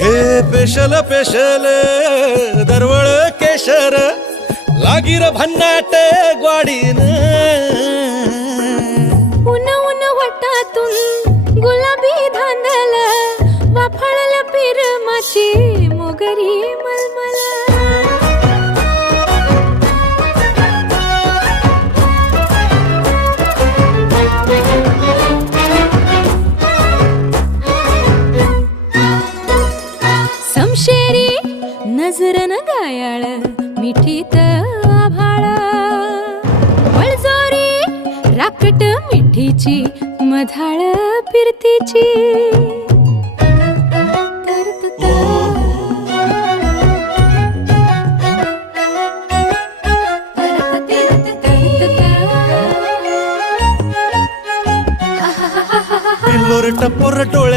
हे special special दरवळ केशर लागीर भन्नाट ग्वाडीन. उन उन वटातून गुलाबी धांदल वाफाळल पिरमाची मोगरी. शेरी नजरन गायाळ मिठीत आभाळ. वळजोरी राकट मिठीची मधाळ फिरतीची. टपोर डोळ्या